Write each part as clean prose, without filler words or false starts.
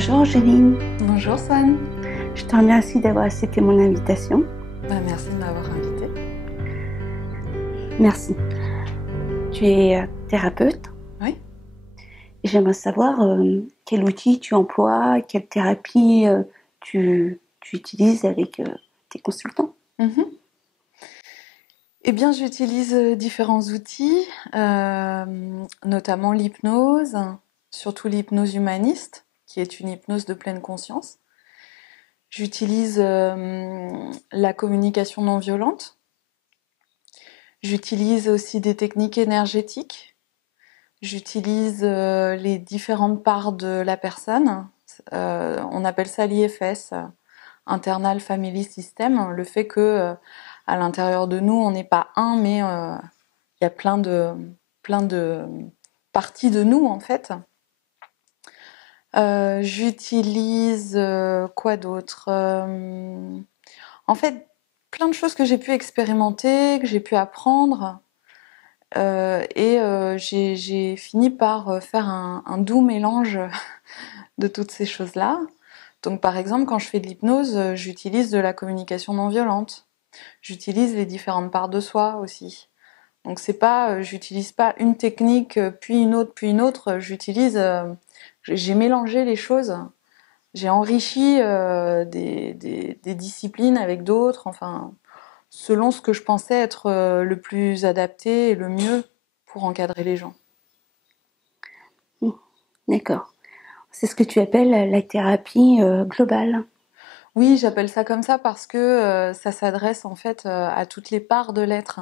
Bonjour Angéline, Bonjour Swan. je te remercie d'avoir accepté mon invitation. Merci de m'avoir invitée. Merci. Tu es thérapeute Oui. et j'aimerais savoir quel outil tu emploies, quelle thérapie tu utilises avec tes consultants. Eh bien, j'utilise différents outils, notamment l'hypnose, surtout l'hypnose humaniste, qui est une hypnose de pleine conscience. J'utilise la communication non violente. J'utilise aussi des techniques énergétiques. J'utilise les différentes parts de la personne. On appelle ça l'IFS, Internal Family System, le fait que à l'intérieur de nous, on n'est pas un, mais il y a plein de parties de nous en fait. J'utilise quoi d'autre en fait, plein de choses que j'ai pu expérimenter, que j'ai pu apprendre. J'ai fini par faire un doux mélange de toutes ces choses-là. Donc par exemple, quand je fais de l'hypnose, j'utilise de la communication non violente. J'utilise les différentes parts de soi aussi. Donc c'est pas, j'utilise pas une technique puis une autre. J'ai mélangé les choses. J'ai enrichi des disciplines avec d'autres. Enfin, selon ce que je pensais être le plus adapté et le mieux pour encadrer les gens. D'accord. C'est ce que tu appelles la thérapie globale. Oui, j'appelle ça comme ça parce que ça s'adresse en fait à toutes les parts de l'être.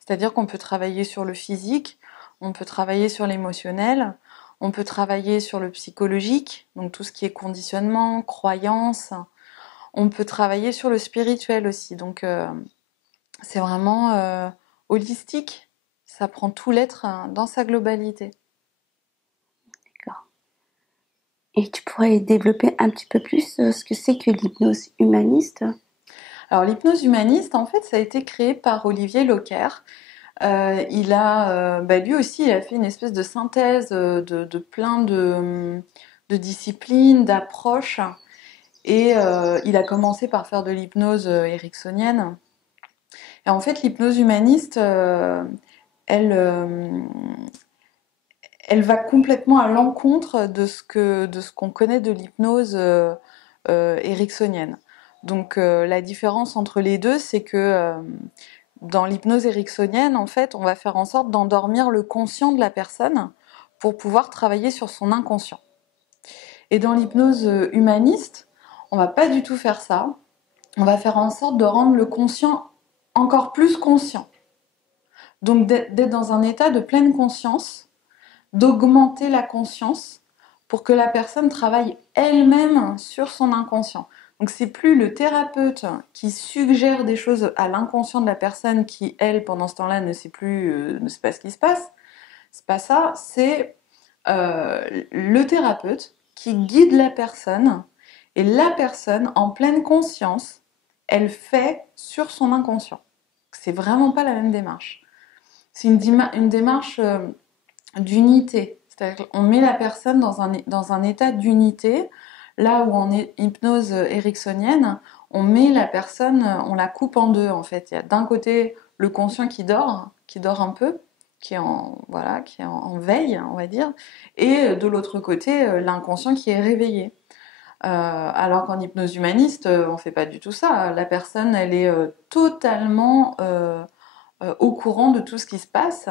C'est-à-dire qu'on peut travailler sur le physique, on peut travailler sur l'émotionnel, on peut travailler sur le psychologique, donc tout ce qui est conditionnement, croyance. On peut travailler sur le spirituel aussi. Donc c'est vraiment holistique. Ça prend tout l'être dans sa globalité. D'accord. Et tu pourrais développer un petit peu plus ce que c'est que l'hypnose humaniste? Alors l'hypnose humaniste, en fait, ça a été créé par Olivier Locker. Lui aussi, il a fait une espèce de synthèse de plein de disciplines, d'approches. Et il a commencé par faire de l'hypnose ericksonienne. Et en fait, l'hypnose humaniste, elle, euh, elle va complètement à l'encontre de ce qu'on connaît de l'hypnose ericksonienne. Donc la différence entre les deux, c'est que dans l'hypnose ericksonienne, en fait, on va faire en sorte d'endormir le conscient de la personne pour pouvoir travailler sur son inconscient. Et dans l'hypnose humaniste, on va pas du tout faire ça. On va faire en sorte de rendre le conscient encore plus conscient. Donc d'être dans un état de pleine conscience, d'augmenter la conscience pour que la personne travaille elle-même sur son inconscient. Donc c'est plus le thérapeute qui suggère des choses à l'inconscient de la personne qui, elle, pendant ce temps-là, ne sait pas ce qui se passe. C'est pas ça, c'est le thérapeute qui guide la personne et la personne, en pleine conscience, elle fait sur son inconscient. C'est vraiment pas la même démarche. C'est une démarche d'unité. C'est-à-dire qu'on met la personne dans un état d'unité, là où en hypnose ericksonienne, on met la personne, on la coupe en deux en fait. Il y a d'un côté le conscient qui dort un peu, qui est en veille, on va dire, et de l'autre côté l'inconscient qui est réveillé. Alors qu'en hypnose humaniste, on fait pas du tout ça. La personne, elle est totalement au courant de tout ce qui se passe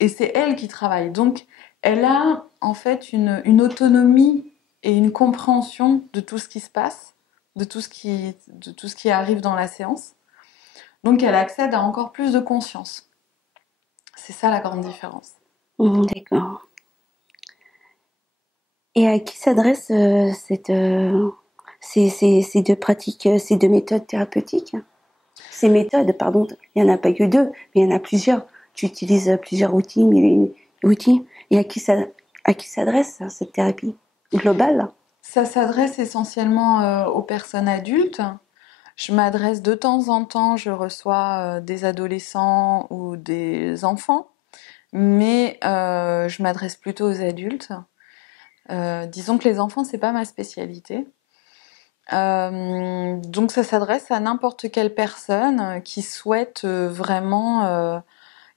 et c'est elle qui travaille. Donc, elle a en fait une autonomie et une compréhension de tout ce qui se passe, de tout ce qui arrive dans la séance. Donc, elle accède à encore plus de conscience. C'est ça la grande différence. D'accord. Et à qui s'adresse ces deux pratiques, ces deux méthodes thérapeutiques? Ces méthodes, pardon, il n'y en a pas que deux, mais il y en a plusieurs. Tu utilises plusieurs outils, outils. Et à qui s'adresse cette thérapie globale? Ça s'adresse essentiellement aux personnes adultes. Je m'adresse de temps en temps, je reçois des adolescents ou des enfants, mais je m'adresse plutôt aux adultes. Disons que les enfants, c'est pas ma spécialité. Donc ça s'adresse à n'importe quelle personne qui souhaite vraiment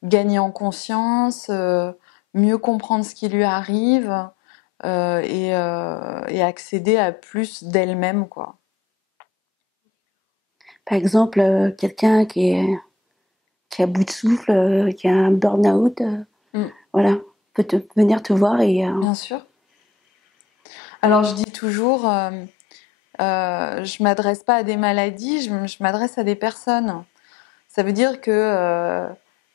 gagner en conscience, mieux comprendre ce qui lui arrive et accéder à plus d'elle-même, quoi. Par exemple, quelqu'un qui est à bout de souffle, qui a un burn-out, voilà, peut venir te voir et... Bien sûr. Alors je dis toujours, je m'adresse pas à des maladies, je m'adresse à des personnes. Ça veut dire que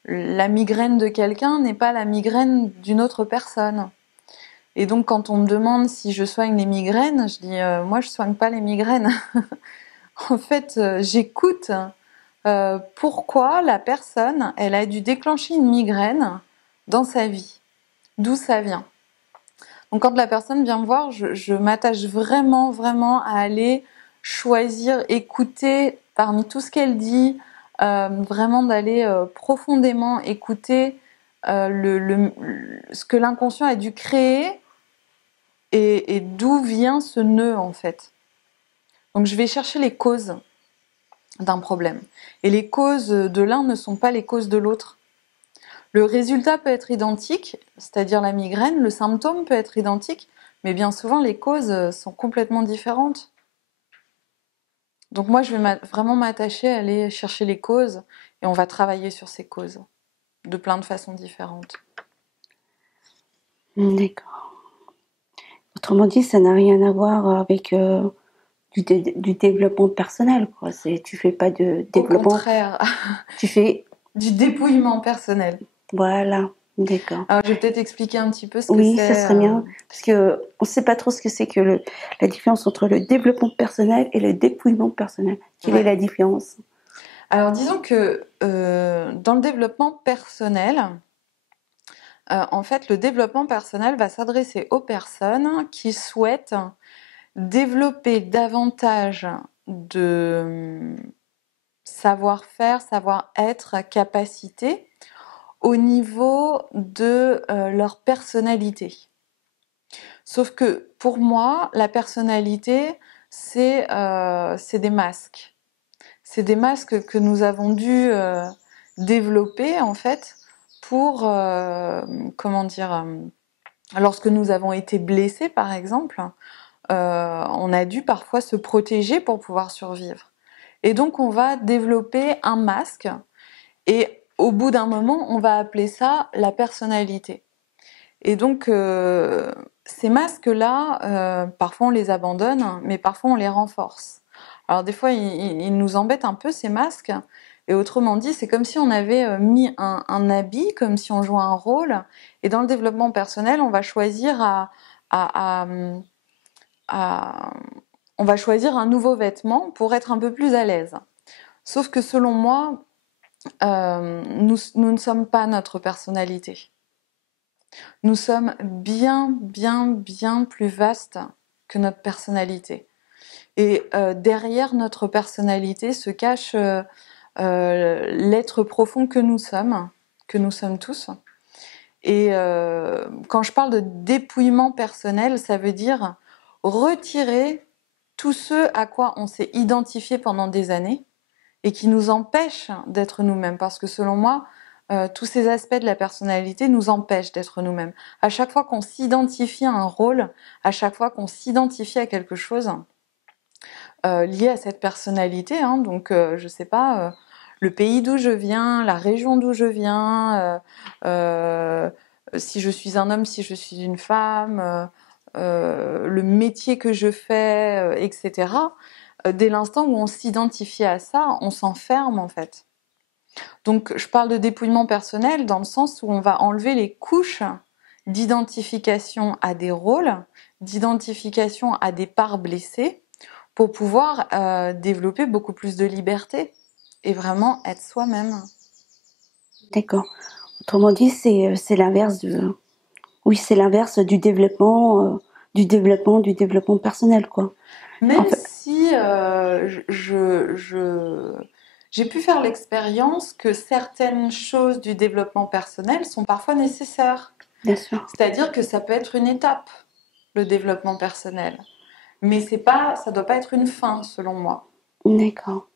la migraine de quelqu'un n'est pas la migraine d'une autre personne. Et donc, quand on me demande si je soigne les migraines, je dis moi, je soigne pas les migraines. En fait, j'écoute pourquoi la personne, elle a dû déclencher une migraine dans sa vie, d'où ça vient. Donc, quand la personne vient me voir, je m'attache vraiment, vraiment à aller choisir, écouter parmi tout ce qu'elle dit, vraiment d'aller profondément écouter ce que l'inconscient a dû créer et d'où vient ce nœud en fait. Donc je vais chercher les causes d'un problème. Et les causes de l'un ne sont pas les causes de l'autre. Le résultat peut être identique, c'est-à-dire la migraine, le symptôme peut être identique, mais bien souvent les causes sont complètement différentes. Donc moi je vais vraiment m'attacher à aller chercher les causes et on va travailler sur ces causes de plein de façons différentes. D'accord. Autrement dit, ça n'a rien à voir avec du développement personnel, quoi. Tu fais pas de développement. Au contraire, tu fais du dépouillement personnel. Voilà, d'accord. Alors je vais peut-être expliquer un petit peu ce que oui, c'est. ça serait bien, parce que on sait pas trop ce que c'est que la différence entre le développement personnel et le dépouillement personnel. Quelle est la différence? Alors disons que dans le développement personnel, en fait, le développement personnel va s'adresser aux personnes qui souhaitent développer davantage de savoir-faire, savoir-être, capacité au niveau de leur personnalité. Sauf que pour moi, la personnalité, c'est des masques. C'est des masques que nous avons dû développer en fait pour, comment dire, lorsque nous avons été blessés par exemple, on a dû parfois se protéger pour pouvoir survivre. Et donc on va développer un masque et au bout d'un moment on va appeler ça la personnalité. Et donc ces masques-là, parfois on les abandonne, mais parfois on les renforce. Alors des fois, ils nous embêtent un peu ces masques. Et autrement dit, c'est comme si on avait mis un habit, comme si on jouait un rôle. Et dans le développement personnel, on va choisir on va choisir un nouveau vêtement pour être un peu plus à l'aise. Sauf que selon moi, nous ne sommes pas notre personnalité. Nous sommes bien, bien, bien plus vastes que notre personnalité. Et derrière notre personnalité se cache l'être profond que nous sommes tous. Et quand je parle de dépouillement personnel, ça veut dire retirer tout ce à quoi on s'est identifié pendant des années et qui nous empêche d'être nous-mêmes. Parce que selon moi, tous ces aspects de la personnalité nous empêchent d'être nous-mêmes. À chaque fois qu'on s'identifie à un rôle, à chaque fois qu'on s'identifie à quelque chose lié à cette personnalité, hein, donc je sais pas, le pays d'où je viens, la région d'où je viens, si je suis un homme, si je suis une femme, le métier que je fais, etc. Dès l'instant où on s'identifie à ça, on s'enferme en fait. Donc je parle de dépouillement personnel dans le sens où on va enlever les couches d'identification à des rôles, d'identification à des parts blessées, pour pouvoir développer beaucoup plus de liberté et vraiment être soi-même. D'accord. Autrement dit, c'est l'inverse oui, c'est l'inverse du développement personnel, quoi. Même en fait... si j'ai pu faire l'expérience que certaines choses du développement personnel sont parfois nécessaires. Bien sûr. C'est-à-dire que ça peut être une étape. le développement personnel. Mais ça doit pas être une fin, selon moi. D'accord.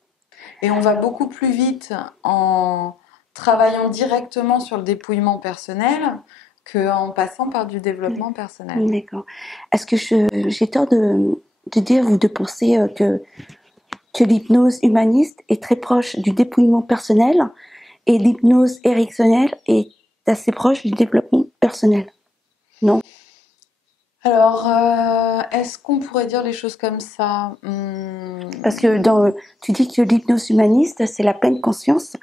Et on va beaucoup plus vite en travaillant directement sur le dépouillement personnel qu'en passant par du développement personnel. D'accord. Est-ce que j'ai tort de dire ou de penser que l'hypnose humaniste est très proche du dépouillement personnel et l'hypnoseéricksonienne est assez proche du développement personnel? Non? Alors, est-ce qu'on pourrait dire les choses comme ça? Parce que tu dis que l'hypnose humaniste, c'est la pleine conscience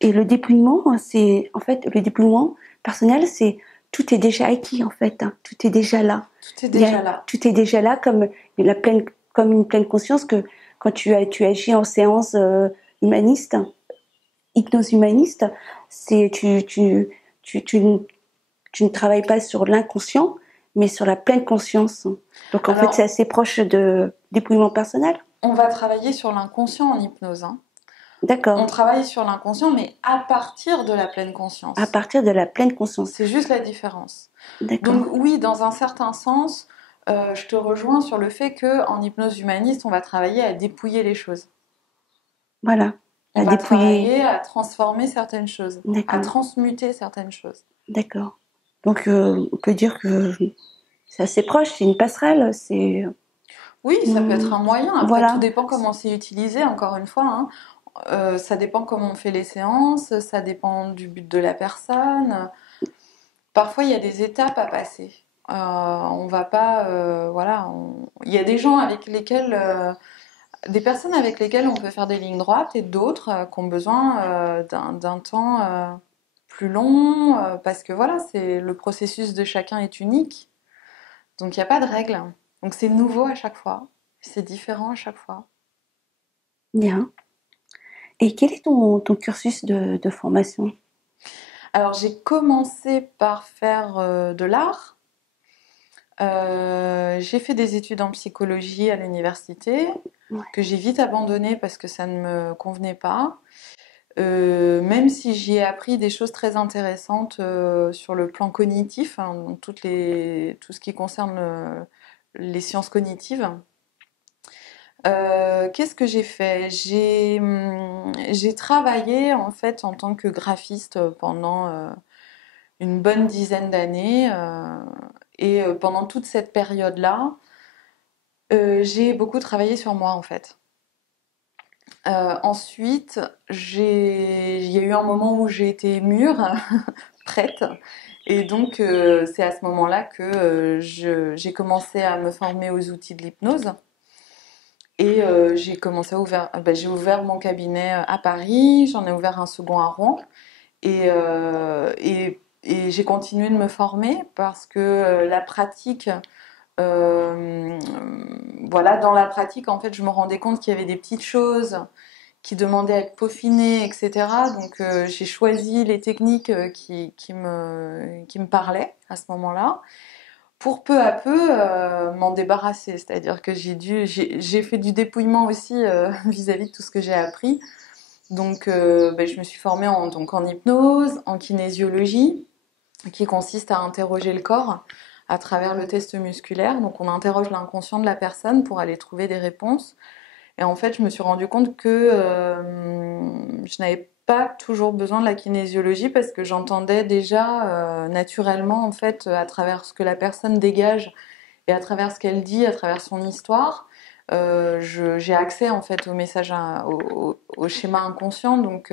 et le dépouillement, c'est en fait le dépouillement personnel, c'est tout est déjà acquis en fait, hein. Tout est déjà là. Tout est déjà là. Tout est déjà là comme une pleine conscience que quand tu agis en séance humaniste, hypnose humaniste, c'est tu ne travailles pas sur l'inconscient, mais sur la pleine conscience. Donc en fait, c'est assez proche de dépouillement personnel. On va travailler sur l'inconscient en hypnose, hein. D'accord. On travaille sur l'inconscient, mais à partir de la pleine conscience. À partir de la pleine conscience. C'est juste la différence. D'accord. Donc oui, dans un certain sens, je te rejoins sur le fait qu'en hypnose humaniste, on va travailler à dépouiller les choses. Voilà. On va travailler à transformer certaines choses, à transmuter certaines choses. D'accord. Donc on peut dire que c'est assez proche, c'est une passerelle, c'est... Oui, ça peut être un moyen. Après, tout dépend comment c'est utilisé, encore une fois, hein. Ça dépend comment on fait les séances, ça dépend du but de la personne. Parfois, il y a des étapes à passer. On va pas, voilà. Il y a des gens avec lesquels, des personnes avec lesquelles on peut faire des lignes droites et d'autres qui ont besoin d'un temps plus long parce que voilà, c'est le processus de chacun est unique. Donc il n'y a pas de règle. Donc c'est nouveau à chaque fois, c'est différent à chaque fois. Bien. Et quel est ton cursus de formation? Alors j'ai commencé par faire de l'art. J'ai fait des études en psychologie à l'université, que j'ai vite abandonné parce que ça ne me convenait pas. Même si j'y ai appris des choses très intéressantes sur le plan cognitif, hein, donc tout ce qui concerne les sciences cognitives. Qu'est-ce que j'ai fait? J'ai travaillé en fait en tant que graphiste pendant une bonne dizaine d'années et pendant toute cette période-là, j'ai beaucoup travaillé sur moi en fait. Ensuite, il y a eu un moment où j'ai été mûre, prête, et donc c'est à ce moment-là que j'ai commencé à me former aux outils de l'hypnose. Et j'ai ouvert mon cabinet à Paris, j'en ai ouvert un second à Rouen, et j'ai continué de me former parce que la pratique voilà, dans la pratique, en fait, je me rendais compte qu'il y avait des petites choses qui demandaient à être peaufinées, etc. Donc, j'ai choisi les techniques qui me parlaient à ce moment-là pour peu à peu m'en débarrasser. C'est-à-dire que j'ai fait du dépouillement aussi vis-à-vis de tout ce que j'ai appris. Donc, je me suis formée en hypnose, en kinésiologie, qui consiste à interroger le corps à travers le test musculaire. Donc on interroge l'inconscient de la personne pour aller trouver des réponses. Et en fait, je me suis rendu compte que je n'avais pas toujours besoin de la kinésiologie parce que j'entendais déjà naturellement en fait à travers ce que la personne dégage et à travers ce qu'elle dit, à travers son histoire. J'ai accès en fait au message, au schéma inconscient. Donc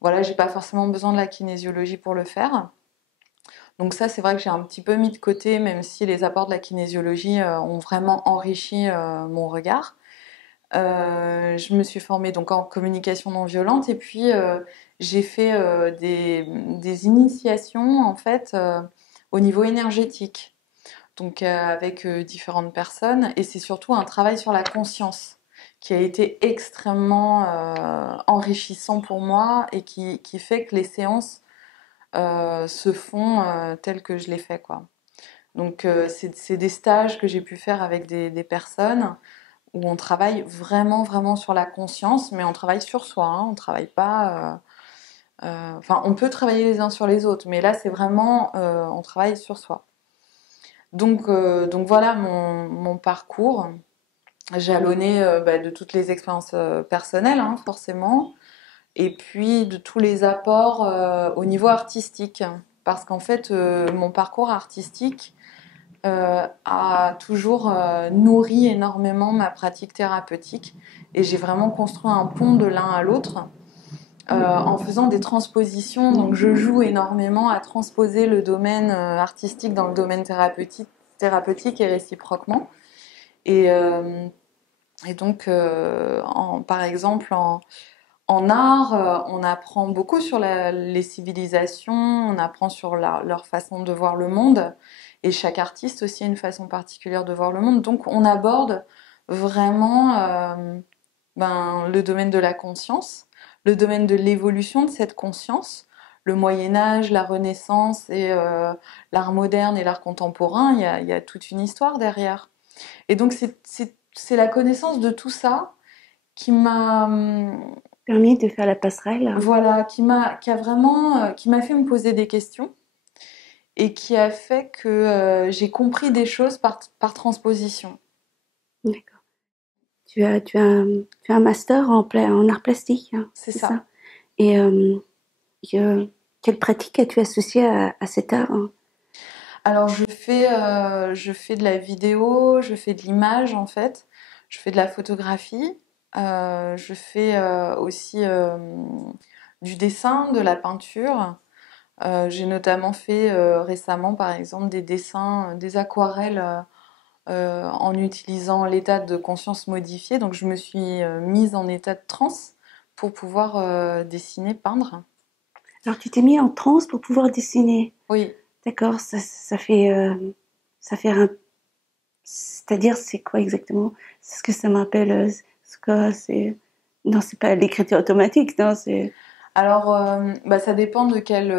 voilà, j'ai pas forcément besoin de la kinésiologie pour le faire. Donc ça, c'est vrai que j'ai un petit peu mis de côté, même si les apports de la kinésiologie ont vraiment enrichi mon regard. Je me suis formée donc en communication non violente et puis j'ai fait des initiations en fait au niveau énergétique, donc avec différentes personnes et c'est surtout un travail sur la conscience qui a été extrêmement enrichissant pour moi et qui fait que les séances se font telles que je les fais, quoi. Donc c'est des stages que j'ai pu faire avec des personnes où on travaille vraiment vraiment sur la conscience, mais on travaille sur soi, hein, on travaille pas. Enfin, on peut travailler les uns sur les autres, mais là c'est vraiment on travaille sur soi. Donc voilà mon parcours, jalonné de toutes les expériences personnelles, hein, forcément, et puis de tous les apports au niveau artistique. Parce qu'en fait, mon parcours artistique a toujours nourri énormément ma pratique thérapeutique. Et j'ai vraiment construit un pont de l'un à l'autre en faisant des transpositions. Donc je joue énormément à transposer le domaine artistique dans le domaine thérapeutique et réciproquement. Et, euh, et donc, par exemple, en art, on apprend beaucoup sur les civilisations, on apprend sur leur façon de voir le monde, et chaque artiste aussi a une façon particulière de voir le monde. Donc on aborde vraiment le domaine de la conscience, le domaine de l'évolution de cette conscience, le Moyen Âge, la Renaissance et l'art moderne et l'art contemporain, il y a toute une histoire derrière. Et donc c'est la connaissance de tout ça qui m'a Permis de faire la passerelle. voilà, qui m'a fait me poser des questions et qui a fait que j'ai compris des choses par transposition. D'accord. Tu as un master en art plastique, hein, C'est c'est ça. ça? Et quelle pratique as-tu associée à cet art, hein? Alors je fais de la vidéo, je fais de l'image en fait, je fais de la photographie, je fais aussi du dessin, de la peinture. J'ai notamment fait récemment, par exemple, des dessins, des aquarelles en utilisant l'état de conscience modifié. Donc, je me suis mise en état de transe pour pouvoir dessiner, peindre. Alors, tu t'es mis en transe pour pouvoir dessiner. Oui. D'accord, ça fait c'est-à-dire, c'est quoi exactement? C'est ce que ça me rappelle, c'est quoi, non, c'est pas l'écriture automatique, non, c'est, Alors, ça dépend dans quel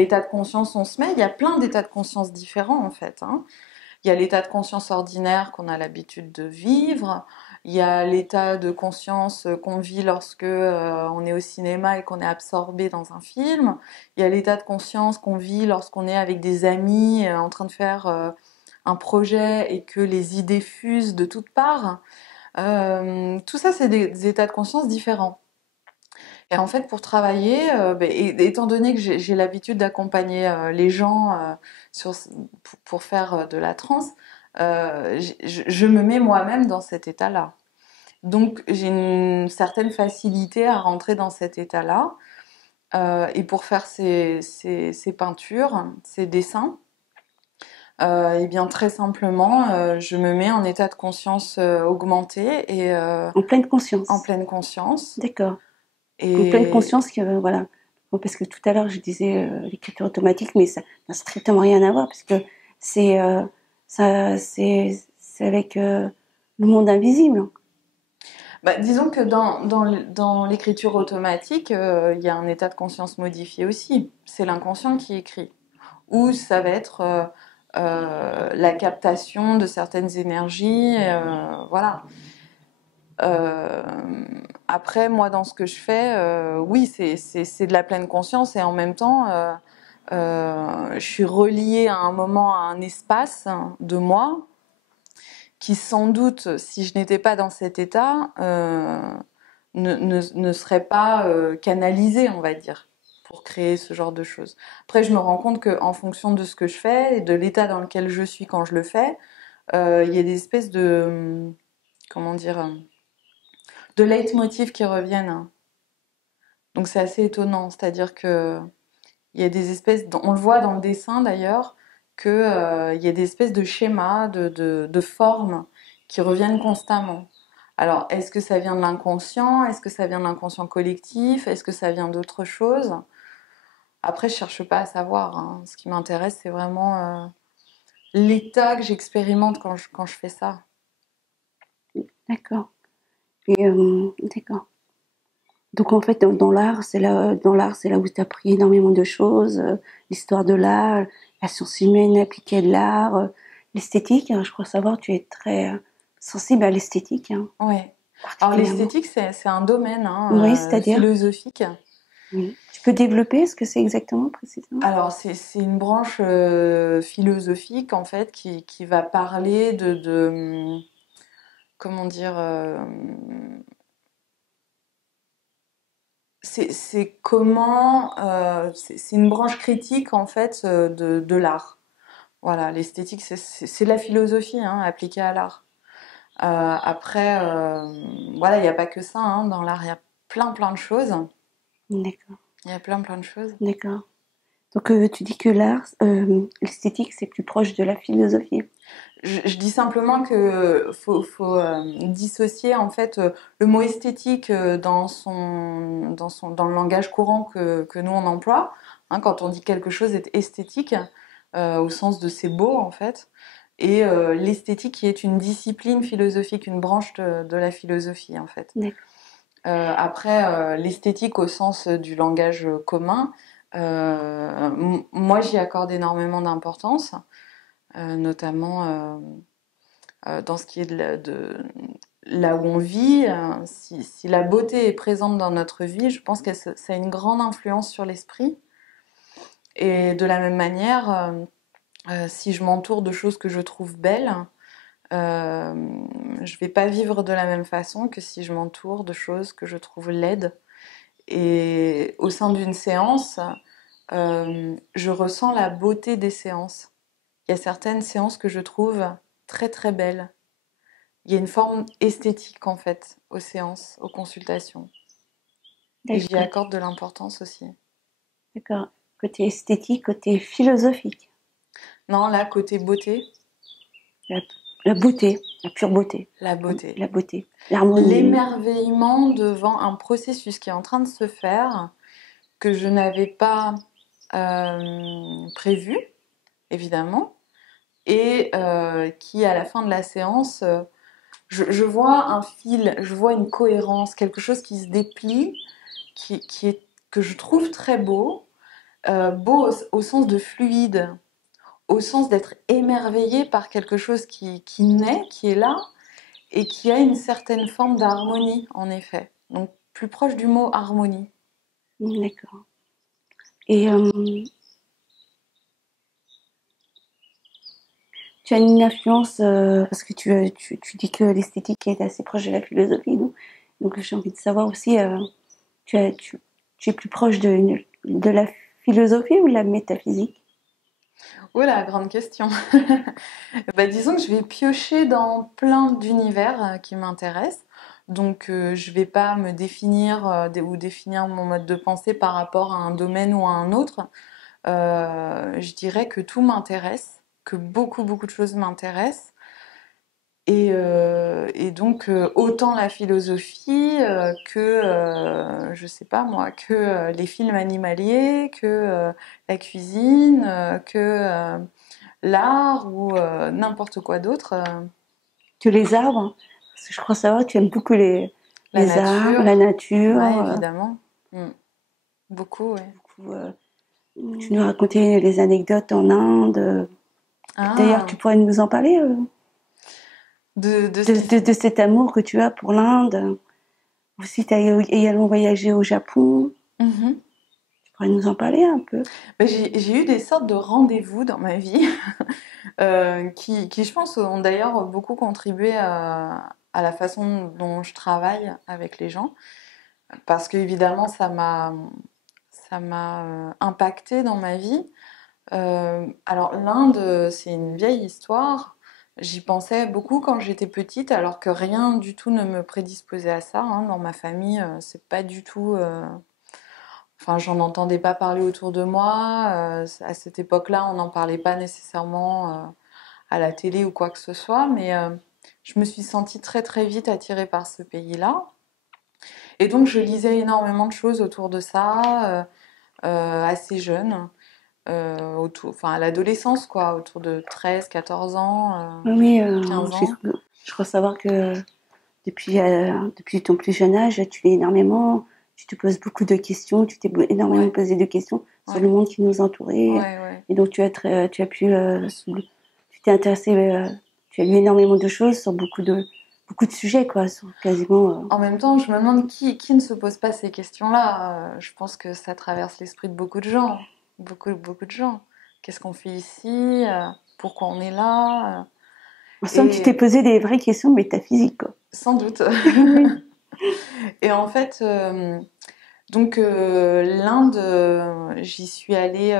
état de conscience on se met. Il y a plein d'états de conscience différents, en fait, hein. Il y a l'état de conscience ordinaire qu'on a l'habitude de vivre. Il y a l'état de conscience qu'on vit lorsque on est au cinéma et qu'on est absorbé dans un film. Il y a l'état de conscience qu'on vit lorsqu'on est avec des amis en train de faire un projet et que les idées fusent de toutes parts. Tout ça, c'est des états de conscience différents. Et en fait, pour travailler, étant donné que j'ai l'habitude d'accompagner les gens pour faire de la transe, je me mets moi-même dans cet état-là. Donc, j'ai une certaine facilité à rentrer dans cet état-là. Et pour faire ces peintures, ces dessins, eh bien, très simplement, je me mets en état de conscience augmenté et en pleine conscience. en pleine conscience. D'accord. En pleine Et conscience que, voilà. Bon, parce que tout à l'heure, je disais l'écriture automatique, mais ça n'a strictement rien à voir, parce que c'est, c'est avec le monde invisible. disons que dans l'écriture automatique, il y a un état de conscience modifié aussi. C'est l'inconscient qui écrit. Ou ça va être la captation de certaines énergies. Voilà. Euh, Après, moi, dans ce que je fais, oui, c'est de la pleine conscience et en même temps, je suis reliée à un moment, à un espace de moi qui sans doute, si je n'étais pas dans cet état, ne serait pas canalisé, on va dire, pour créer ce genre de choses. Après, je me rends compte qu'en fonction de ce que je fais et de l'état dans lequel je suis quand je le fais, il y a des espèces de, comment dire, de leitmotivs qui reviennent. Donc c'est assez étonnant, c'est-à-dire que il y a des espèces, on le voit dans le dessin d'ailleurs, que il y a des espèces de schémas, de formes qui reviennent constamment. Alors, est-ce que ça vient de l'inconscient? Est-ce que ça vient de l'inconscient collectif? Est-ce que ça vient d'autre chose? Après, je cherche pas à savoir, hein. Ce qui m'intéresse, c'est vraiment l'état que j'expérimente quand je fais ça. D'accord. Et, d'accord. Donc en fait, dans l'art, c'est là où tu as appris énormément de choses, l'histoire de l'art, la science humaine appliquée de l'art, l'esthétique, hein, je crois savoir, tu es très sensible à l'esthétique, hein, Ouais. Alors particulièrement. l'esthétique, c'est un domaine Oui, c'est-à-dire? philosophique Oui. Tu peux développer ce que c'est exactement, précisément? Alors, c'est une branche philosophique, en fait, qui va parler comment dire, c'est comment, c'est une branche critique, en fait, de l'art. Voilà, l'esthétique, c'est de la philosophie, hein, appliquée à l'art. Après, voilà, il n'y a pas que ça, hein, dans l'art, il y a plein de choses. D'accord, Il y a plein de choses. d'accord. Donc, tu dis que l'art, l'esthétique, c'est plus proche de la philosophie. Je dis simplement que faut dissocier en fait le mot esthétique dans le langage courant que nous on emploie. Hein, quand on dit quelque chose est esthétique, au sens de c'est beau en fait, et l'esthétique qui est une discipline philosophique, une branche de la philosophie en fait. D'accord. Après, l'esthétique au sens du langage commun, moi j'y accorde énormément d'importance, notamment dans ce qui est de là où on vit. Si la beauté est présente dans notre vie, je pense que ça a une grande influence sur l'esprit. Et de la même manière, si je m'entoure de choses que je trouve belles, je vais pas vivre de la même façon que si je m'entoure de choses que je trouve laides. Et au sein d'une séance, je ressens la beauté des séances. Il y a certaines séances que je trouve très belles. Il y a une forme esthétique en fait aux séances, aux consultations. Et j'y D'accord. accorde de l'importance aussi. D'accord. Côté esthétique, côté philosophique. Non, là, côté beauté. La, la beauté, la pure beauté. La beauté. La beauté. L'harmonie. L'émerveillement devant un processus qui est en train de se faire, que je n'avais pas prévu, évidemment, et qui, à la fin de la séance, je vois un fil, je vois une cohérence, quelque chose qui se déplie, que je trouve très beau, beau au sens de fluide, au sens d'être émerveillé par quelque chose qui naît, qui est là, et qui a une certaine forme d'harmonie, en effet. Donc, plus proche du mot harmonie. D'accord. Et tu as une influence, parce que tu dis que l'esthétique est assez proche de la philosophie, donc j'ai envie de savoir aussi, tu, as, tu es plus proche de la philosophie ou de la métaphysique? Oh la grande question. Bah, disons que je vais piocher dans plein d'univers qui m'intéressent. Donc, je vais pas me définir ou définir mon mode de pensée par rapport à un domaine ou à un autre. Je dirais que tout m'intéresse, que beaucoup de choses m'intéressent. Et donc, autant la philosophie que, je sais pas moi, que les films animaliers, que la cuisine, que l'art ou n'importe quoi d'autre. Que les arbres, hein, parce que je crois savoir que tu aimes beaucoup La les arbres, nature, la nature. ouais, évidemment. Mm. Beaucoup, ouais. Tu nous racontais les anecdotes en Inde. D'ailleurs, Ah, tu pourrais nous en parler de ce qui... de cet amour que tu as pour l'Inde. Aussi, tu as également voyagé au Japon. Mhm. Tu pourrais nous en parler un peu? Ben, j'ai eu des sortes de rendez-vous dans ma vie qui, je pense, ont d'ailleurs beaucoup contribué à la façon dont je travaille avec les gens. Parce qu'évidemment, ça m'a impacté dans ma vie. Alors, l'Inde, c'est une vieille histoire. J'y pensais beaucoup quand j'étais petite, alors que rien du tout ne me prédisposait à ça. Hein. Dans ma famille, c'est pas du tout. Enfin, j'en entendais pas parler autour de moi. À cette époque-là, on n'en parlait pas nécessairement à la télé ou quoi que ce soit. Mais je me suis sentie très vite attirée par ce pays-là. Et donc, je lisais énormément de choses autour de ça, assez jeune, enfin, à l'adolescence, quoi, autour de 13, 14 ans, Oui, 15 ans. je crois savoir que depuis ton plus jeune âge, tu lis énormément, tu te poses beaucoup de questions, tu t'es énormément Ouais, posé de questions sur ouais, le monde qui nous entourait. ouais. Et donc, tu as pu, tu t'es intéressé, tu as lu énormément de choses sur beaucoup beaucoup de sujets, quoi, sont quasiment. En même temps, je me demande qui ne se pose pas ces questions-là. Je pense que ça traverse l'esprit de beaucoup de gens. Beaucoup de gens. Qu'est-ce qu'on fait ici? Pourquoi on est là? On sent que tu t'es posé des vraies questions métaphysiques, quoi. Sans doute. Et en fait, l'Inde, j'y suis allée.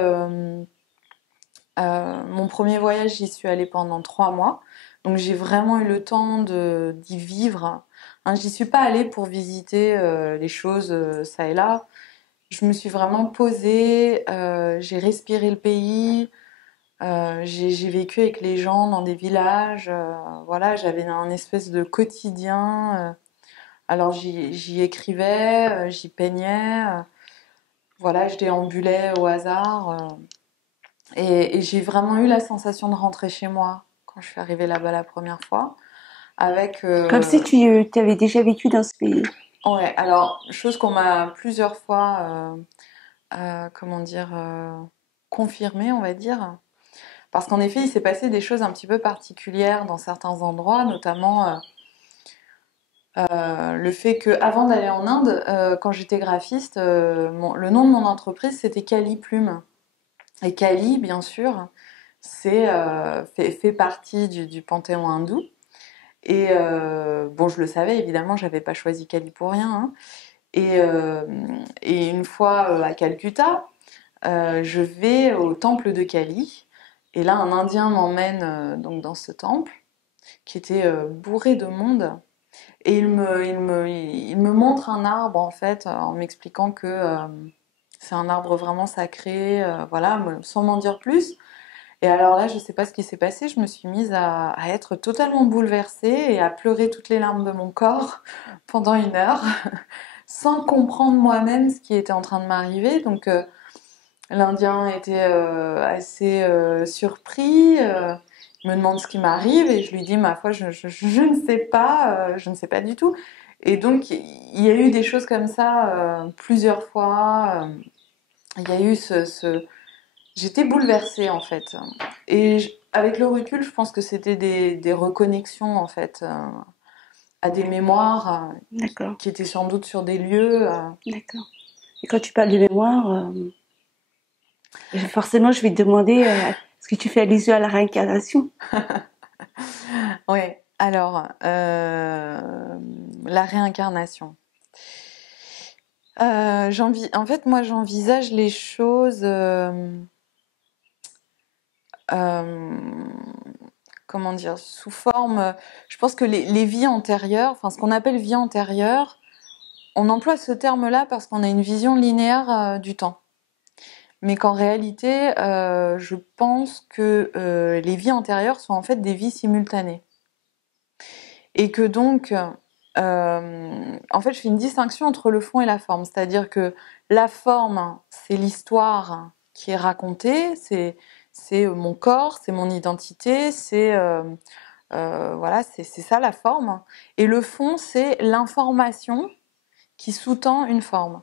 Mon premier voyage, j'y suis allée pendant 3 mois. Donc j'ai vraiment eu le temps d'y vivre. Hein, j'y suis pas allée pour visiter les choses ça et là. Je me suis vraiment posée, j'ai respiré le pays, j'ai vécu avec les gens dans des villages. Voilà, j'avais un espèce de quotidien. Alors j'y écrivais, j'y peignais. Voilà, je déambulais au hasard. Et j'ai vraiment eu la sensation de rentrer chez moi quand je suis arrivée là-bas la première fois. Avec. Comme si tu avais déjà vécu dans ce pays. Ouais, alors, chose qu'on m'a plusieurs fois, comment dire, confirmée, on va dire. Parce qu'en effet, il s'est passé des choses un petit peu particulières dans certains endroits, notamment le fait que, avant d'aller en Inde, quand j'étais graphiste, le nom de mon entreprise c'était Kali Plume. Et Kali, bien sûr, fait partie du panthéon hindou. Et bon, je le savais, évidemment, j'avais pas choisi Kali pour rien. Hein. Et une fois à Calcutta, je vais au temple de Kali. Et là, un Indien m'emmène donc dans ce temple qui était bourré de monde. Et il me montre un arbre, en fait, en m'expliquant que c'est un arbre vraiment sacré, voilà, sans m'en dire plus. Et alors là, je sais pas ce qui s'est passé, je me suis mise à être totalement bouleversée et à pleurer toutes les larmes de mon corps pendant 1 heure, sans comprendre moi-même ce qui était en train de m'arriver. Donc l'Indien était assez surpris, il me demande ce qui m'arrive et je lui dis, ma foi, je ne sais pas, je ne sais pas du tout. Et donc il y a eu des choses comme ça plusieurs fois. Il y a eu J'étais bouleversée en fait. Et avec le recul, je pense que c'était des reconnexions en fait à des mémoires D'accord. qui étaient sans doute sur des lieux. D'accord. Et quand tu parles de mémoire, forcément, je vais te demander est-ce que tu fais allusion à la réincarnation? Ouais. Alors, la réincarnation. En fait, moi, j'envisage les choses. Comment dire, sous forme. Je pense que les vies antérieures, enfin ce qu'on appelle vie antérieure, on emploie ce terme-là parce qu'on a une vision linéaire du temps. Mais qu'en réalité, je pense que les vies antérieures sont en fait des vies simultanées. Et que donc, en fait, je fais une distinction entre le fond et la forme. C'est-à-dire que la forme, c'est l'histoire qui est racontée, c'est mon corps, c'est mon identité, voilà, c'est ça la forme. Et le fond, c'est l'information qui sous-tend une forme.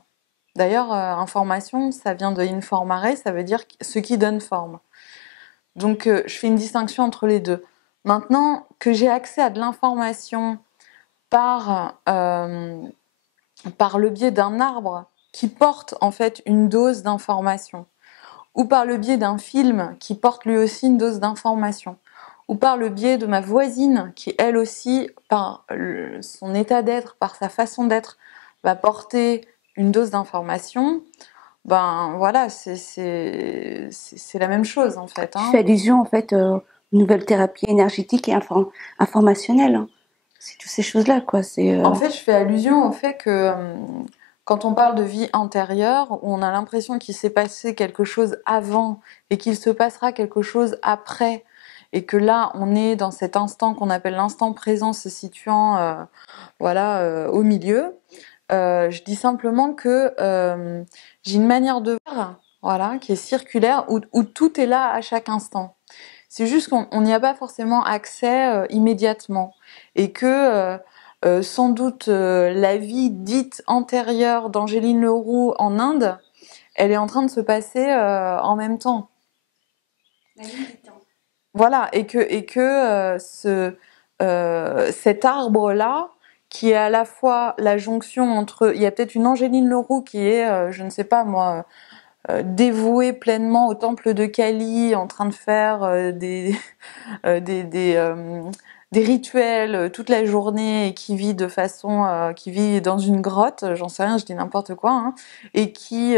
D'ailleurs, information, ça vient de informare, ça veut dire ce qui donne forme. Donc, je fais une distinction entre les deux. Maintenant que j'ai accès à de l'information par le biais d'un arbre qui porte en fait une dose d'information, ou par le biais d'un film qui porte lui aussi une dose d'information, ou par le biais de ma voisine qui elle aussi, par son état d'être, par sa façon d'être, va porter une dose d'information, ben voilà, c'est la même chose en fait. Tu fais allusion en fait aux nouvelles thérapies énergétiques et informationnelles. Hein. C'est toutes ces choses-là, quoi. En fait, je fais allusion au fait que quand on parle de vie antérieure, on a l'impression qu'il s'est passé quelque chose avant et qu'il se passera quelque chose après, et que là, on est dans cet instant qu'on appelle l'instant présent, se situant voilà, au milieu. Je dis simplement que j'ai une manière de voir, voilà, qui est circulaire, où tout est là à chaque instant. C'est juste qu'on n'y a pas forcément accès immédiatement, et que sans doute la vie dite antérieure d'Angéline Leroux en Inde, elle est en train de se passer en même temps. Voilà, et que cet arbre-là, qui est à la fois la jonction entre... Il y a peut-être une Angéline Leroux qui est, je ne sais pas moi, dévouée pleinement au temple de Kali, en train de faire des rituels toute la journée et qui vit qui vit dans une grotte, j'en sais rien, je dis n'importe quoi, hein, et qui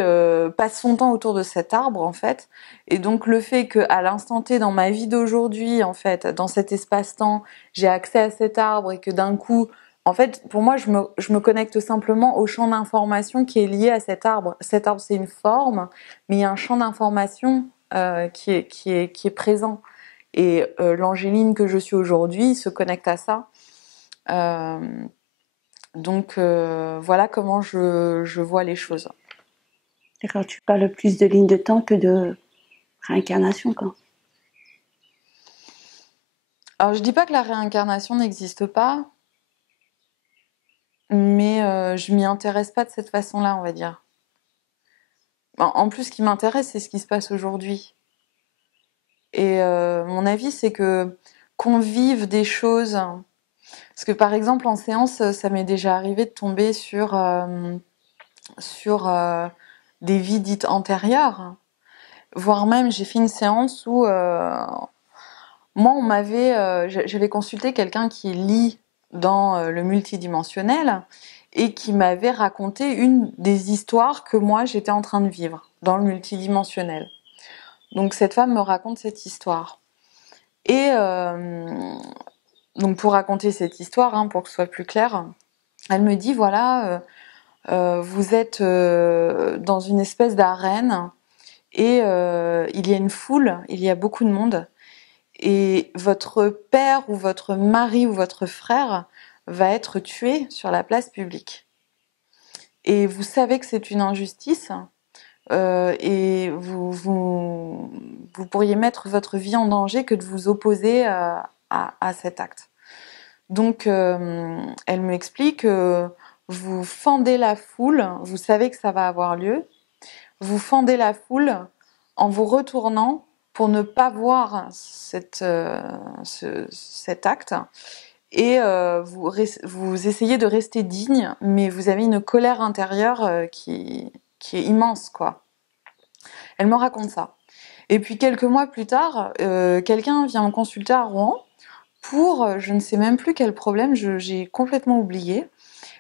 passe son temps autour de cet arbre en fait. Et donc le fait qu'à l'instant T dans ma vie d'aujourd'hui, en fait, dans cet espace-temps, j'ai accès à cet arbre et que d'un coup, en fait, pour moi, je me connecte simplement au champ d'information qui est lié à cet arbre. Cet arbre, c'est une forme, mais il y a un champ d'information qui est présent. Et l'Angéline que je suis aujourd'hui se connecte à ça. Euh, donc voilà comment je vois les choses. D'accord, tu parles plus de ligne de temps que de réincarnation, quoi. Alors je dis pas que la réincarnation n'existe pas, mais je m'y intéresse pas de cette façon-là, on va dire. En plus, ce qui m'intéresse, c'est ce qui se passe aujourd'hui. Et mon avis, c'est que qu'on vive des choses. Parce que par exemple, en séance, ça m'est déjà arrivé de tomber sur des vies dites antérieures. Voire même, j'ai fait une séance où moi, j'avais consulté quelqu'un qui lit dans le multidimensionnel et qui m'avait raconté une des histoires que moi, j'étais en train de vivre dans le multidimensionnel. Donc cette femme me raconte cette histoire. Et donc pour raconter cette histoire, hein, pour que ce soit plus clair, elle me dit, voilà, vous êtes dans une espèce d'arène et il y a une foule, il y a beaucoup de monde, et votre père ou votre mari ou votre frère va être tué sur la place publique. Et vous savez que c'est une injustice, et vous pourriez mettre votre vie en danger que de vous opposer à cet acte. Donc, elle m'explique, vous fendez la foule, vous savez que ça va avoir lieu, vous fendez la foule en vous retournant pour ne pas voir cet acte, et vous essayez de rester digne, mais vous avez une colère intérieure qui est immense, quoi. Elle me raconte ça. Et puis quelques mois plus tard, quelqu'un vient me consulter à Rouen pour, je ne sais même plus quel problème, j'ai complètement oublié.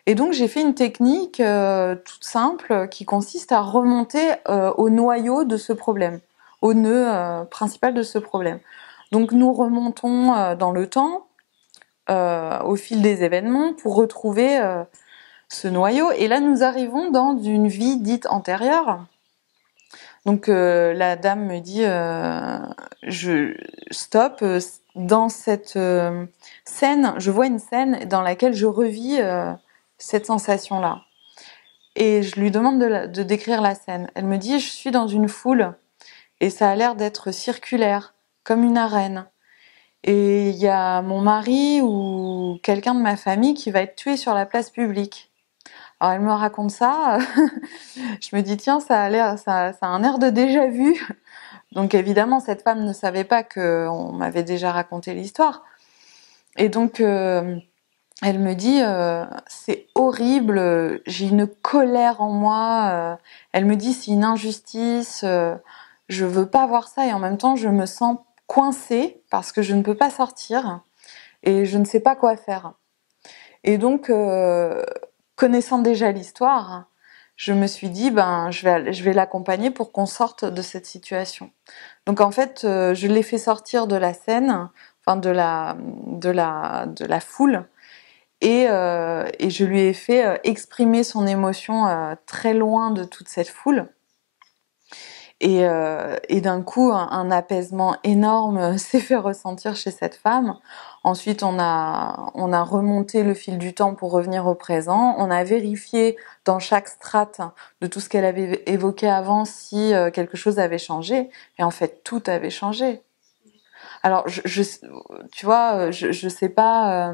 Et donc j'ai fait une technique toute simple qui consiste à remonter au noyau de ce problème, au nœud principal de ce problème. Donc nous remontons dans le temps, au fil des événements, pour retrouver ce noyau. Et là nous arrivons dans une vie dite antérieure. Donc la dame me dit, stop, dans cette scène, je vois une scène dans laquelle je revis cette sensation-là. Et je lui demande de décrire la scène. Elle me dit, je suis dans une foule et ça a l'air d'être circulaire, comme une arène. Et il y a mon mari ou quelqu'un de ma famille qui va être tué sur la place publique. Alors elle me raconte ça, je me dis tiens, ça a un air de déjà vu. Donc évidemment, cette femme ne savait pas qu'on m'avait déjà raconté l'histoire. Et donc elle me dit c'est horrible, j'ai une colère en moi. Elle me dit c'est une injustice, je veux pas voir ça et en même temps je me sens coincée parce que je ne peux pas sortir et je ne sais pas quoi faire. Et donc connaissant déjà l'histoire, je me suis dit je vais l'accompagner pour qu'on sorte de cette situation. Donc en fait, je l'ai fait sortir de la scène, enfin de la foule. Et je lui ai fait exprimer son émotion très loin de toute cette foule. Et d'un coup, un apaisement énorme s'est fait ressentir chez cette femme. Ensuite, on a remonté le fil du temps pour revenir au présent. On a vérifié dans chaque strate de tout ce qu'elle avait évoqué avant si quelque chose avait changé. Et en fait, tout avait changé. Alors, tu vois, je sais pas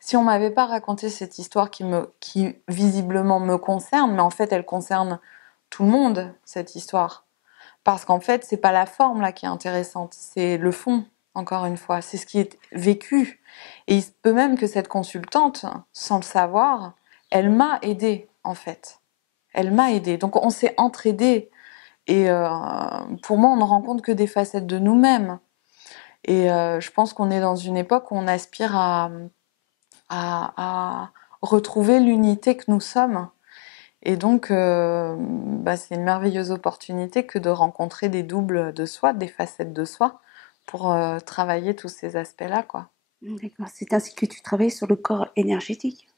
si on m'avait pas raconté cette histoire qui visiblement me concerne, mais en fait, elle concerne tout le monde, cette histoire. Parce qu'en fait, c'est pas la forme là qui est intéressante, c'est le fond. encore une fois. C'est ce qui est vécu. Et il se peut même que cette consultante, sans le savoir, elle m'a aidée, en fait. Elle m'a aidée. Donc on s'est entraidés. Et pour moi, on ne rencontre que des facettes de nous-mêmes. Et je pense qu'on est dans une époque où on aspire à retrouver l'unité que nous sommes. Et donc, c'est une merveilleuse opportunité que de rencontrer des doubles de soi, des facettes de soi, pour travailler tous ces aspects-là, quoi. D'accord. C'est ainsi que tu travailles sur le corps énergétique.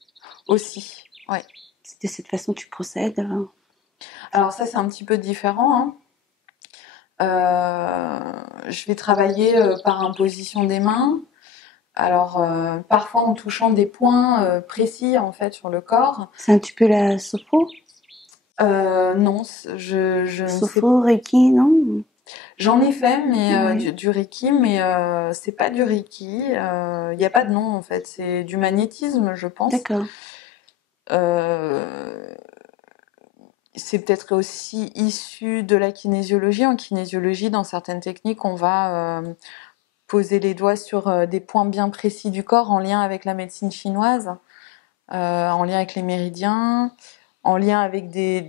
Aussi, ouais. C'est de cette façon que tu procèdes. Alors ça, c'est un petit peu différent, hein. Je vais travailler par imposition des mains. Alors, parfois en touchant des points précis, en fait, sur le corps. C'est un petit peu la sophro? Non, je ne sais Sophro, Reiki, non? J'en ai fait, mais Ouais. du Reiki, mais c'est pas du Reiki. Il n'y a pas de nom en fait, c'est du magnétisme, je pense. D'accord. C'est peut-être aussi issu de la kinésiologie. En kinésiologie, dans certaines techniques, on va poser les doigts sur des points bien précis du corps en lien avec la médecine chinoise, en lien avec les méridiens, en lien avec des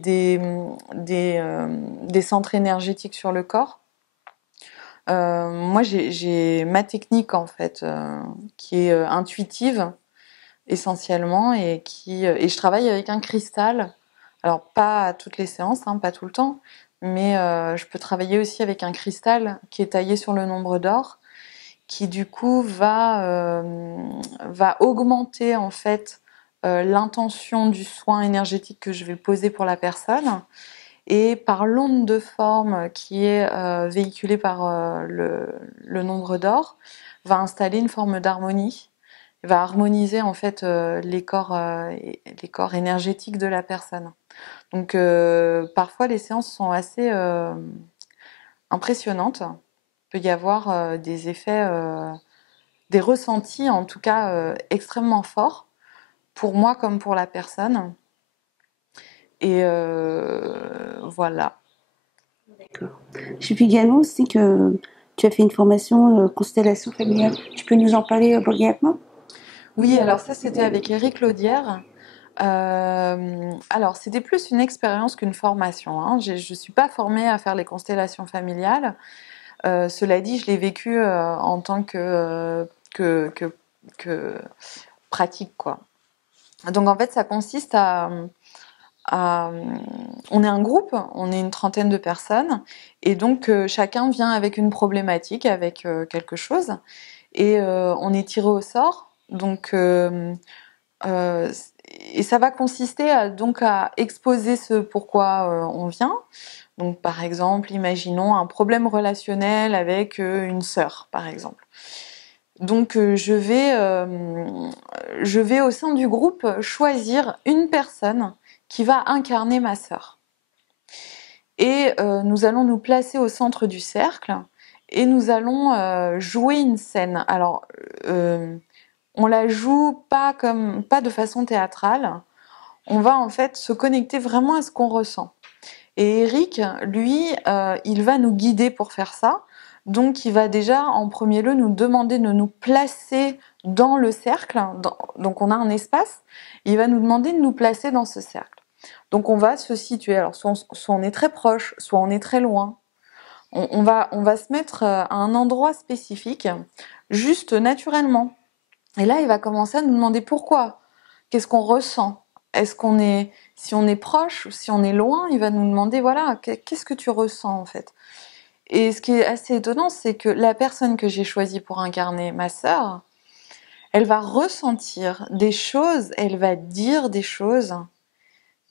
centres énergétiques sur le corps. Moi, j'ai ma technique en fait, qui est intuitive essentiellement et je travaille avec un cristal. Alors pas à toutes les séances, hein, pas tout le temps, mais je peux travailler aussi avec un cristal qui est taillé sur le nombre d'or, qui du coup va augmenter en fait l'intention du soin énergétique que je vais poser pour la personne. Et par l'onde de forme qui est véhiculée par le nombre d'or, va installer une forme d'harmonie, va harmoniser en fait les corps énergétiques de la personne. Donc parfois les séances sont assez impressionnantes. Il peut y avoir des effets, des ressentis en tout cas extrêmement forts pour moi comme pour la personne. Et voilà. D'accord. J'ai vu également aussi que tu as fait une formation constellation familiale. Tu peux nous en parler brièvement? Oui, alors ça c'était avec Éric Laudière. Alors c'était plus une expérience qu'une formation, hein. Je ne suis pas formée à faire les constellations familiales. Cela dit, je l'ai vécu en tant que, que, que pratique, quoi. Donc en fait, ça consiste on est un groupe, on est une trentaine de personnes, et donc chacun vient avec une problématique, avec quelque chose, et on est tiré au sort. Donc et ça va consister à exposer ce pourquoi on vient. Donc par exemple, imaginons un problème relationnel avec une sœur, par exemple. Donc je vais au sein du groupe choisir une personne qui va incarner ma sœur. Et nous allons nous placer au centre du cercle et nous allons jouer une scène. Alors on la joue pas de façon théâtrale. On va en fait se connecter vraiment à ce qu'on ressent. Et Eric, lui, il va nous guider pour faire ça. Donc, il va déjà, en premier lieu, nous demander de nous placer dans le cercle. Donc, on a un espace. Il va nous demander de nous placer dans ce cercle. Donc, on va se situer. Alors, soit on est très proche, soit on est très loin. On va se mettre à un endroit spécifique, juste naturellement. Et là, il va commencer à nous demander pourquoi. Qu'est-ce qu'on ressent? Si on est proche ou si on est loin, il va nous demander, voilà, qu'est-ce que tu ressens en fait? Et ce qui est assez étonnant, c'est que la personne que j'ai choisie pour incarner ma sœur, elle va ressentir des choses, elle va dire des choses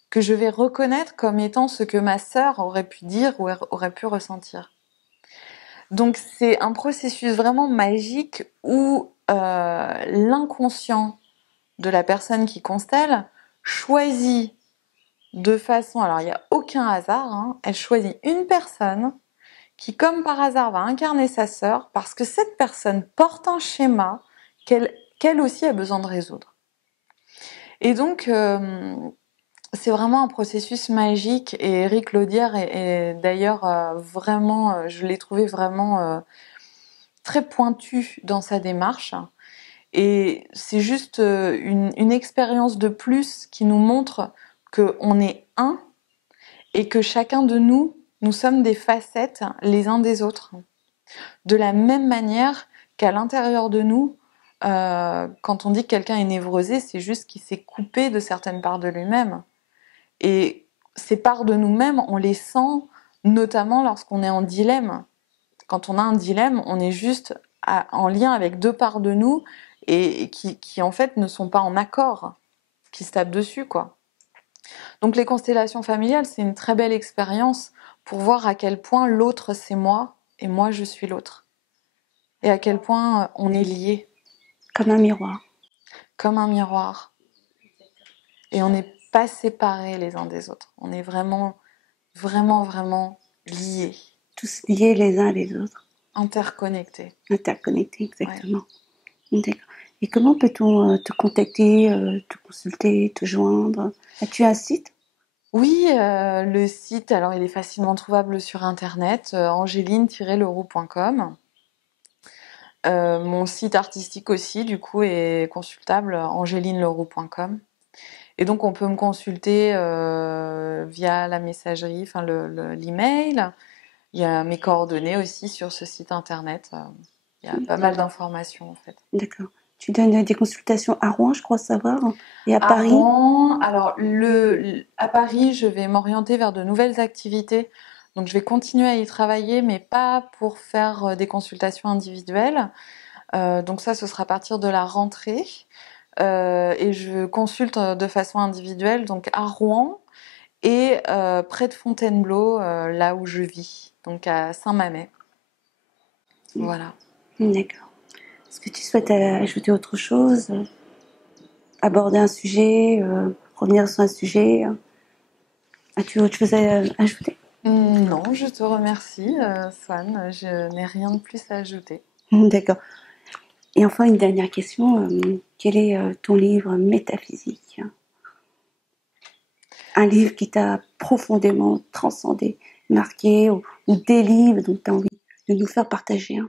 que je vais reconnaître comme étant ce que ma sœur aurait pu dire ou aurait pu ressentir. Donc c'est un processus vraiment magique où l'inconscient de la personne qui constelle choisit de façon... Alors il n'y a aucun hasard, hein, elle choisit une personne qui comme par hasard va incarner sa sœur parce que cette personne porte un schéma qu'elle aussi a besoin de résoudre. Et donc c'est vraiment un processus magique et Éric Laudière est d'ailleurs vraiment, je l'ai trouvé vraiment très pointu dans sa démarche. Et c'est juste une expérience de plus qui nous montre qu'on est un et que chacun de nous, nous sommes des facettes les uns des autres. De la même manière qu'à l'intérieur de nous, quand on dit que quelqu'un est névrosé, c'est juste qu'il s'est coupé de certaines parts de lui-même. Et ces parts de nous-mêmes, on les sent notamment lorsqu'on est en dilemme. Quand on a un dilemme, on est juste en lien avec deux parts de nous et qui en fait ne sont pas en accord, qui se tapent dessus, quoi. Donc les constellations familiales, c'est une très belle expérience pour voir à quel point l'autre c'est moi et moi je suis l'autre. Et à quel point on est liés. Comme un miroir. Comme un miroir. Et on n'est pas séparés les uns des autres. On est vraiment, vraiment, vraiment liés. Tous liés les uns les autres. Interconnectés. Interconnectés, exactement. Ouais. D'accord. Et comment peut-on te contacter, te consulter, te joindre? As-tu un site? Oui, le site, alors il est facilement trouvable sur internet, angeline-leroux.com. Mon site artistique aussi, du coup, est consultable, angelineleroux.com. Et donc, on peut me consulter via la messagerie, enfin l'email. Il y a mes coordonnées aussi sur ce site internet. Il y a pas mal d'informations, en fait. D'accord. Tu donnes des consultations à Rouen, je crois savoir, et à Paris. Rouen, alors à Paris, je vais m'orienter vers de nouvelles activités. Donc, je vais continuer à y travailler, mais pas pour faire des consultations individuelles. Donc ça, ce sera à partir de la rentrée. Et je consulte de façon individuelle, donc à Rouen et près de Fontainebleau, là où je vis, donc à Saint-Mamet. Voilà. D'accord. Est-ce que tu souhaites ajouter autre chose? Aborder un sujet, revenir sur un sujet? As-tu autre chose à ajouter? Non, je te remercie, Swan. Je n'ai rien de plus à ajouter. D'accord. Et enfin, une dernière question. Quel est ton livre métaphysique? Un livre qui t'a profondément transcendé, marqué, ou des livres dont tu as envie de nous faire partager un?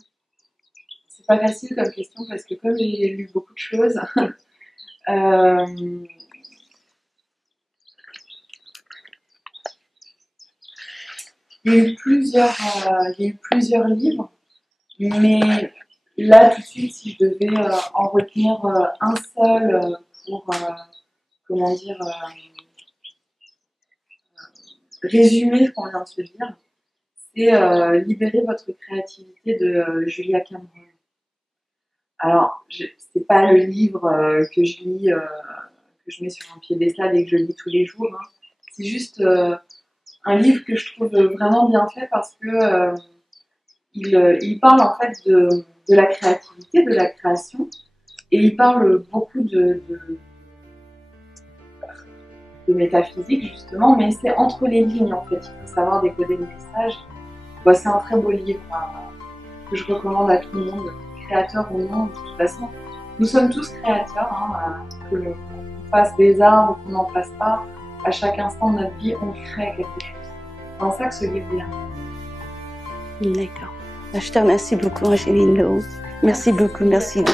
C'est pas facile comme question parce que comme j'ai lu beaucoup de choses, il y a eu plusieurs livres, mais là tout de suite, si je devais en retenir un seul pour, comment dire, résumer ce qu'on vient de se dire, c'est Libérer votre créativité de Julia Cameron. Alors, c'est pas le livre que je lis, que je mets sur un piédestal et que je lis tous les jours. Hein. C'est juste un livre que je trouve vraiment bien fait parce que il parle en fait de la créativité, de la création, et il parle beaucoup de métaphysique justement, mais c'est entre les lignes en fait. Il faut savoir décoder le message. Bon, c'est un très beau livre que je recommande à tout le monde, créateur ou non. De toute façon, nous sommes tous créateurs, hein, que l'on fasse des arts ou qu'on n'en fasse pas. À chaque instant de notre vie, on crée quelque chose. C'est dans ça que ce livre vient. D'accord. Je te remercie beaucoup, Angeline Leroux. Merci beaucoup, merci.